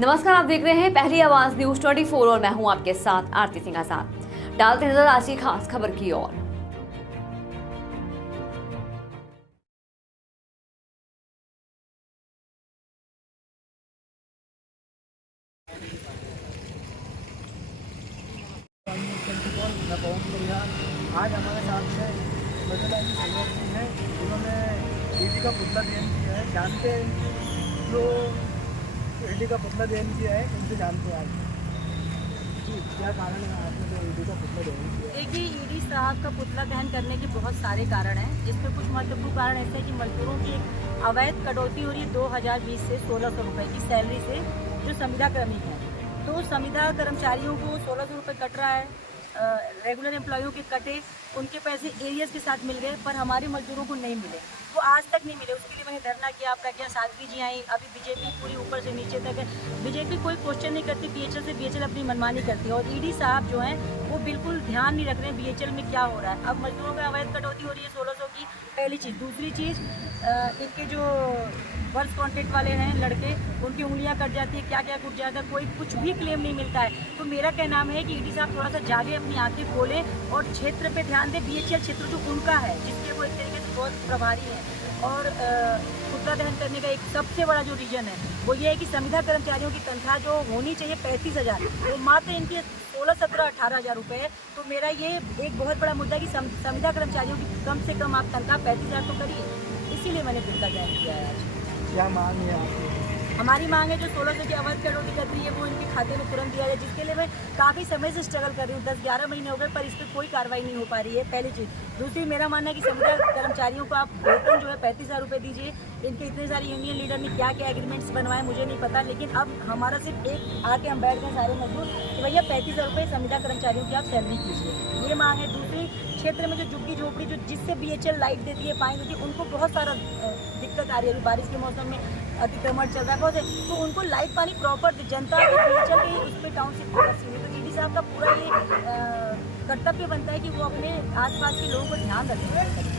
नमस्कार, आप देख रहे हैं पहली आवाज न्यूज 24 और मैं हूं आपके साथ आरती सिंह आजाद। डालते नजर आज की खास खबर की ओर। आज हमारे साथ में बदलानी सैयद जी हैं, उन्होंने ईडी का पुतला दहन किया है। जानते हैं जो ईडी का पुतला दहन किया है, उनसे जानते हैं आज जी क्या कारण है आपने जो ईडी का पुतला दहन किया है? देखिए, ईडी साहब का पुतला दहन करने के बहुत सारे कारण हैं, जिसमें कुछ महत्वपूर्ण कारण ऐसे हैं कि मजदूरों की एक अवैध कटौती हो रही है 2020 से 1600 रुपये की सैलरी से, जो संविदा कर्मी है। तो संविदा कर्मचारियों को 1600 रुपये कट रहा है, रेगुलर एम्प्लॉयों के कटे, उनके पैसे एरियर्स के साथ मिल गए, पर हमारे मजदूरों को नहीं मिले। वो आज तक नहीं मिले। उसके लिए मैंने धरना किया, आपका क्या साध्वी जी आई, अभी बीजेपी पूरी ऊपर से नीचे तक है। बीजेपी कोई क्वेश्चन नहीं करती, बीएचएल से बीएचएल अपनी मनमानी करती है, और ईडी साहब जो हैं वो बिल्कुल ध्यान नहीं रख रहे हैं बीएचएल में क्या हो रहा है। अब मजदूरों में अवैध कटौती हो रही है 1600 की, पहली चीज़। दूसरी चीज़, इनके जो वर्क कॉन्ट्रैक्ट वाले हैं लड़के, उनकी उंगलियां कट जाती है, क्या क्या कट जाता है, कोई कुछ भी क्लेम नहीं मिलता है। तो मेरा कहना है कि ईडी साहब थोड़ा सा जागे, अपनी आंखें खोलें और क्षेत्र पे ध्यान दें। बीएचएल क्षेत्र जो उनका है, जिसके वो एक तरीके से बहुत प्रभारी हैं। और पुतला दहन करने का एक सबसे बड़ा जो रीजन है वो ये है कि संविदा कर्मचारियों की तनख्वाह जो होनी चाहिए 35,000, वो मात्र इनके 16, 17, 18,000 रुपये है। तो मेरा ये एक बहुत बड़ा मुद्दा है कि संविदा कर्मचारियों की कम से कम आप तनख्वाह 35,000 तो करिए। इसीलिए मैंने पुतला दहन किया है आज। क्या मांग है आपकी? हमारी मांग है जो 1600 की अवैध कटौती कर रही है वो इनके खाते में तुरंत दिया जाए, जिसके लिए मैं काफ़ी समय से स्ट्रगल कर रही हूँ। 10-11 महीने हो गए, पर इस पर कोई कार्रवाई नहीं हो पा रही है, पहली चीज़। दूसरी, मेरा मानना है कि संविदा कर्मचारियों को आप वेतन जो है 35,000 रुपये दीजिए। इनके इतने सारे यूनियन लीडर ने क्या क्या एग्रीमेंट्स बनवाए मुझे नहीं पता, लेकिन अब हमारा सिर्फ एक आके हम बैठ गए सारे मजदूर कि भैया 35,000 रुपये संविदा कर्मचारियों की आप सैलरी कीजिए, ये मांग है। दूसरी, क्षेत्र में जो झुग्गी झोपड़ी जो जिससे बीएचएल लाइट देती है, पानी देती है, उनको बहुत सारा दिक्कत आ रही है। बारिश के मौसम में अतिक्रमण चल रहा है बहुत है, तो उनको लाइट पानी प्रॉपर जनता को बीएचएल के उस पर टाउनशिप तो ईडी साहब का पूरा ये कर्तव्य बनता है कि वो अपने आसपास के लोगों को ध्यान रखें।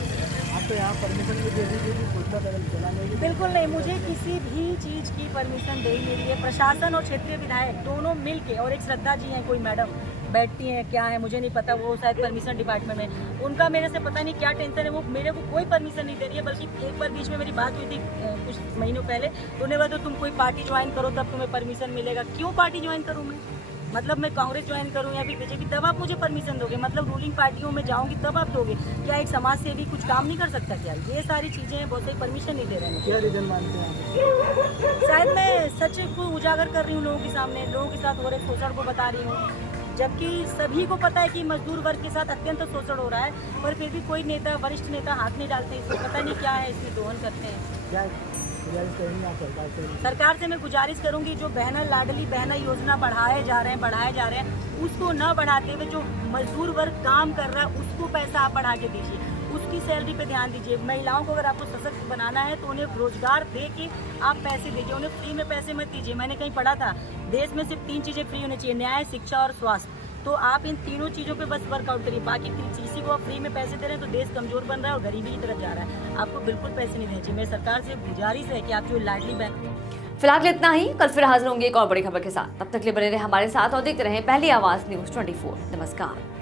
आप तो यहाँ परमिशन भी दे दीजिए कि पुतला दहन चलाने की? बिल्कुल नहीं, मुझे किसी भी चीज़ की परमिशन दे ही नहीं रही है। प्रशासन और क्षेत्रीय विधायक दोनों मिल के, और एक श्रद्धा जी हैं, कोई मैडम बैठती हैं, क्या है मुझे नहीं पता, वो शायद परमिशन डिपार्टमेंट में, उनका मेरे से पता नहीं क्या टेंशन है। वो मेरे को कोई परमिशन नहीं दे रही है। बल्कि एक बार बीच में मेरी बात हुई थी कुछ महीनों पहले, तो उन्हें बोला तो तुम कोई पार्टी ज्वाइन करो तब तुम्हें परमिशन मिलेगा। क्यों पार्टी ज्वाइन करूँ मैं? मतलब मैं कांग्रेस ज्वाइन करूं या फिर बीजेपी, तब आप मुझे परमिशन दोगे? मतलब रूलिंग पार्टियों में जाऊंगी तब आप दोगे? क्या एक समाज सेवी कुछ काम नहीं कर सकता क्या? ये सारी चीज़ें हैं, बहुत सारी परमिशन नहीं दे रहे हैं। क्या रीजन मानते हैं? शायद मैं सच को उजागर कर रही हूँ लोगों के सामने, लोगों के साथ हो रहे शोषण को बता रही हूँ, जबकि सभी को पता है कि मजदूर वर्ग के साथ अत्यंत शोषण हो रहा है, पर फिर भी कोई नेता, वरिष्ठ नेता हाथ नहीं डालते। इसमें पता नहीं क्या है, इसमें दोहन करते हैं। क्या गुजारिश करेंगे आप सरकार से मैं गुजारिश करूंगी, जो बहना लाडली बहना योजना बढ़ाए जा रहे हैं, उसको न बढ़ाते हुए जो मजदूर वर्ग काम कर रहा है उसको पैसा आप बढ़ा के दीजिए, उसकी सैलरी पे ध्यान दीजिए। महिलाओं को अगर आपको सशक्त बनाना है तो उन्हें रोजगार दे के आप पैसे दीजिए, उन्हें फ्री में पैसे मत दीजिए। मैंने कहीं पढ़ा था देश में सिर्फ 3 चीज़ें फ्री होनी चाहिए, न्याय, शिक्षा और स्वास्थ्य। तो आप इन तीनों चीज़ों पे बस वर्कआउट करिए। बाकी किसी को आप फ्री में पैसे दे रहे हैं तो देश कमजोर बन रहा है और गरीबी की तरफ जा रहा है। आपको बिल्कुल पैसे नहीं देने चाहिए। मेरी सरकार से गुजारिश है कि आप जो लाडली बहन। फिलहाल इतना ही, कल फिर हाजिर होंगे एक और बड़ी खबर के साथ। तब तक के लिए बने रहे हमारे साथ और देखते रहें पहली आवाज न्यूज 24। नमस्कार।